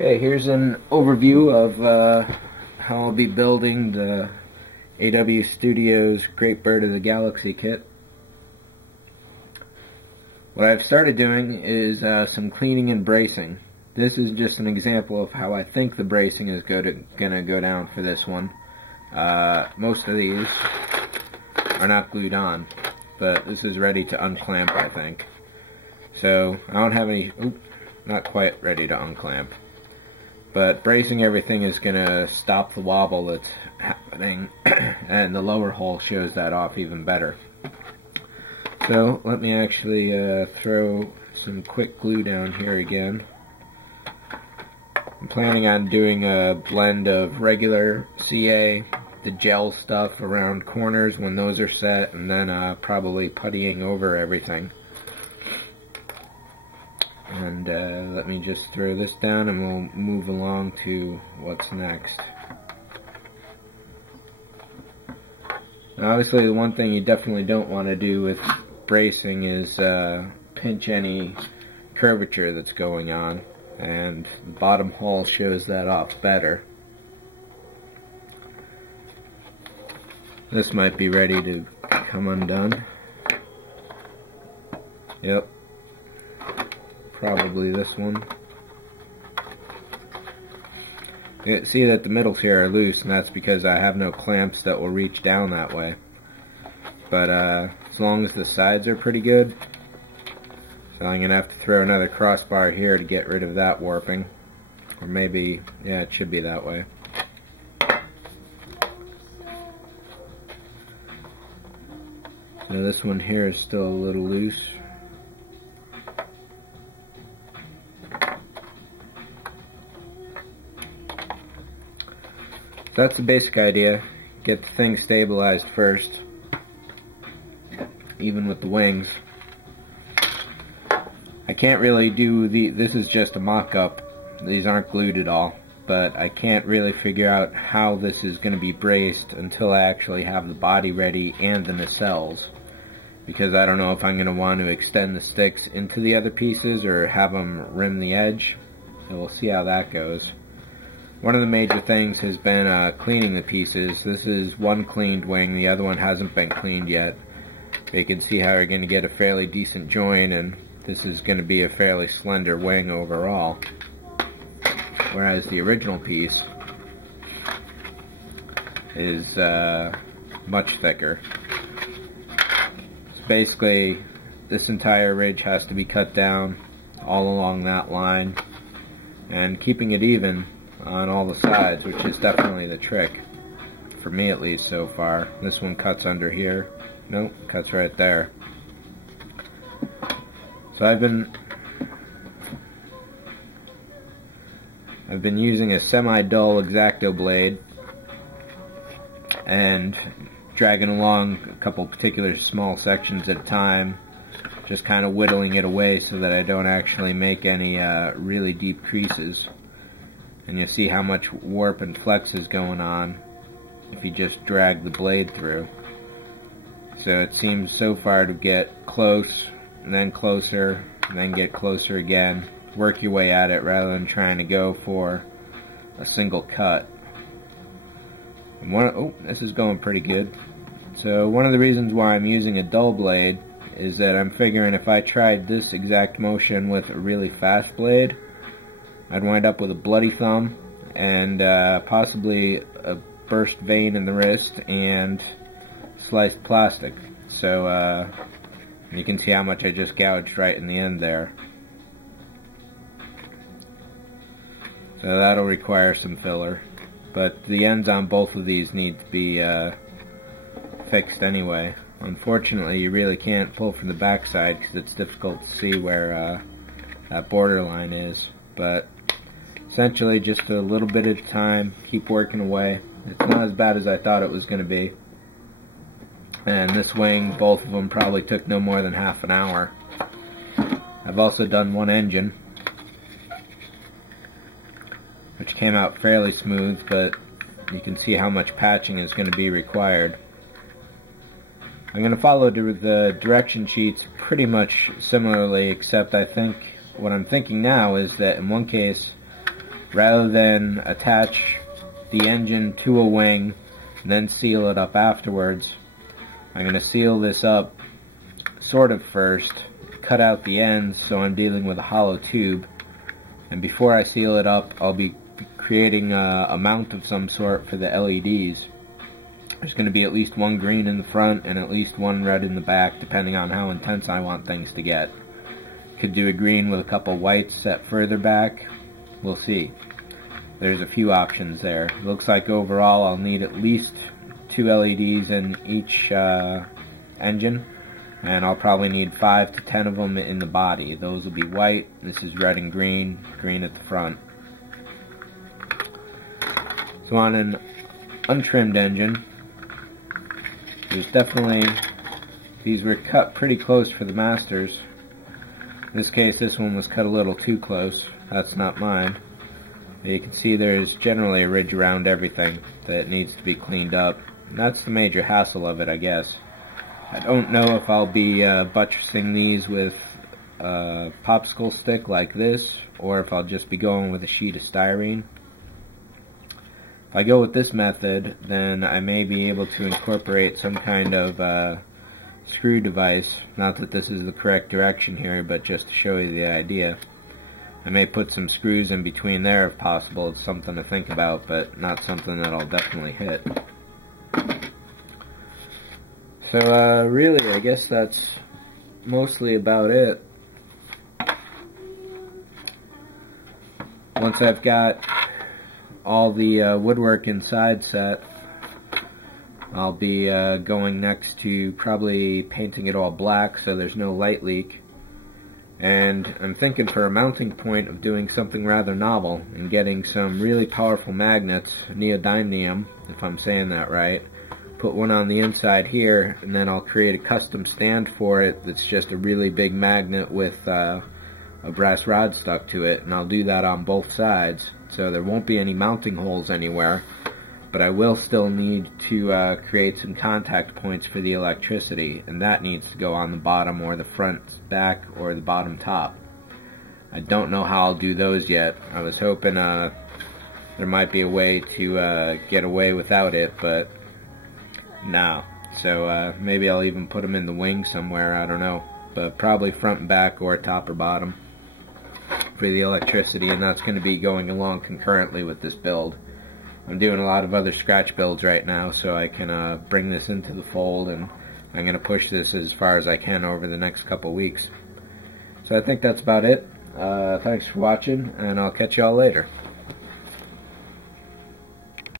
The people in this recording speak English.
Okay, here's an overview of how I'll be building the AW Studios Great Bird of the Galaxy kit. What I've started doing is some cleaning and bracing. This is just an example of how I think the bracing is gonna go down for this one. Most of these are not glued on, but this is ready to unclamp, I think. So I don't have any, not quite ready to unclamp. But bracing everything is going to stop the wobble that's happening, and the lower hole shows that off even better. So let me actually throw some quick glue down here again. I'm planning on doing a blend of regular CA, the gel stuff around corners when those are set, and then probably puttying over everything. And let me just throw this down and we'll move along to what's next. Now, obviously the one thing you definitely don't want to do with bracing is pinch any curvature that's going on, and the bottom hole shows that off better. This might be ready to come undone. Yep. Probably this one. You can see that the middles here are loose, and that's because I have no clamps that will reach down that way. But as long as the sides are pretty good, so I'm going to have to throw another crossbar here to get rid of that warping. Or maybe, yeah, it should be that way. So this one here is still a little loose. That's the basic idea. Get the thing stabilized first, even with the wings. I can't really do this is just a mock-up. These aren't glued at all, but I can't really figure out how this is going to be braced until I actually have the body ready and the nacelles, because I don't know if I'm going to want to extend the sticks into the other pieces or have them rim the edge. So we'll see how that goes. One of the major things has been cleaning the pieces. This is one cleaned wing, the other one hasn't been cleaned yet. But you can see how you're going to get a fairly decent join, and this is going to be a fairly slender wing overall. Whereas the original piece is much thicker. So basically, this entire ridge has to be cut down all along that line, and keeping it even on all the sides, which is definitely the trick, for me at least so far. This one cuts under here. Nope, cuts right there. So I've been using a semi-dull X-Acto blade and dragging along a couple particular small sections at a time, just kind of whittling it away so that I don't actually make any really deep creases. And you'll see how much warp and flex is going on if you just drag the blade through. So it seems so far to get close, and then closer, and then get closer again. Work your way at it rather than trying to go for a single cut. And this is going pretty good. So one of the reasons why I'm using a dull blade is that I'm figuring if I tried this exact motion with a really fast blade, I'd wind up with a bloody thumb and possibly a burst vein in the wrist and sliced plastic. So you can see how much I just gouged right in the end there. So that'll require some filler. But the ends on both of these need to be fixed anyway. Unfortunately, you really can't pull from the backside because it's difficult to see where that borderline is. But essentially, just a little bit at a time, keep working away. It's not as bad as I thought it was going to be. And this wing, both of them probably took no more than half an hour. I've also done one engine, which came out fairly smooth, but you can see how much patching is going to be required. I'm going to follow the direction sheets pretty much similarly, except I think what I'm thinking now is that in one case rather than attach the engine to a wing and then seal it up afterwards, I'm going to seal this up sort of first, cut out the ends so I'm dealing with a hollow tube, and before I seal it up I'll be creating a mount of some sort for the LEDs. There's going to be at least one green in the front and at least one red in the back, depending on how intense I want things to get. Could do a green with a couple whites set further back. We'll see. There's a few options there. Looks like overall I'll need at least 2 LEDs in each engine, and I'll probably need 5 to 10 of them in the body. Those will be white. This is red and green, green at the front. So on an untrimmed engine, there's definitely, these were cut pretty close for the masters. In this case, this one was cut a little too close. That's not mine. You can see there's generally a ridge around everything that needs to be cleaned up. And that's the major hassle of it, I guess. I don't know if I'll be buttressing these with a popsicle stick like this, or if I'll just be going with a sheet of styrene. If I go with this method, then I may be able to incorporate some kind of screw device. Not that this is the correct direction here, but just to show you the idea. I may put some screws in between there if possible. It's something to think about, but not something that I'll definitely hit. So really, I guess that's mostly about it. Once I've got all the woodwork inside set, I'll be going next to probably painting it all black so there's no light leak. And I'm thinking for a mounting point of doing something rather novel and getting some really powerful magnets, neodymium, if I'm saying that right. Put one on the inside here, and then I'll create a custom stand for it that's just a really big magnet with a brass rod stuck to it, and I'll do that on both sides, so there won't be any mounting holes anywhere, but I will still need to create some contact points for the electricity, and that needs to go on the bottom or the front back or the bottom top. I don't know how I'll do those yet. I was hoping there might be a way to get away without it, but no. So maybe I'll even put them in the wing somewhere, I don't know, but probably front and back or top or bottom for the electricity, and that's going to be going along concurrently with this build. I'm doing a lot of other scratch builds right now, so I can bring this into the fold, and I'm going to push this as far as I can over the next couple weeks. So I think that's about it. Thanks for watching, and I'll catch y'all later.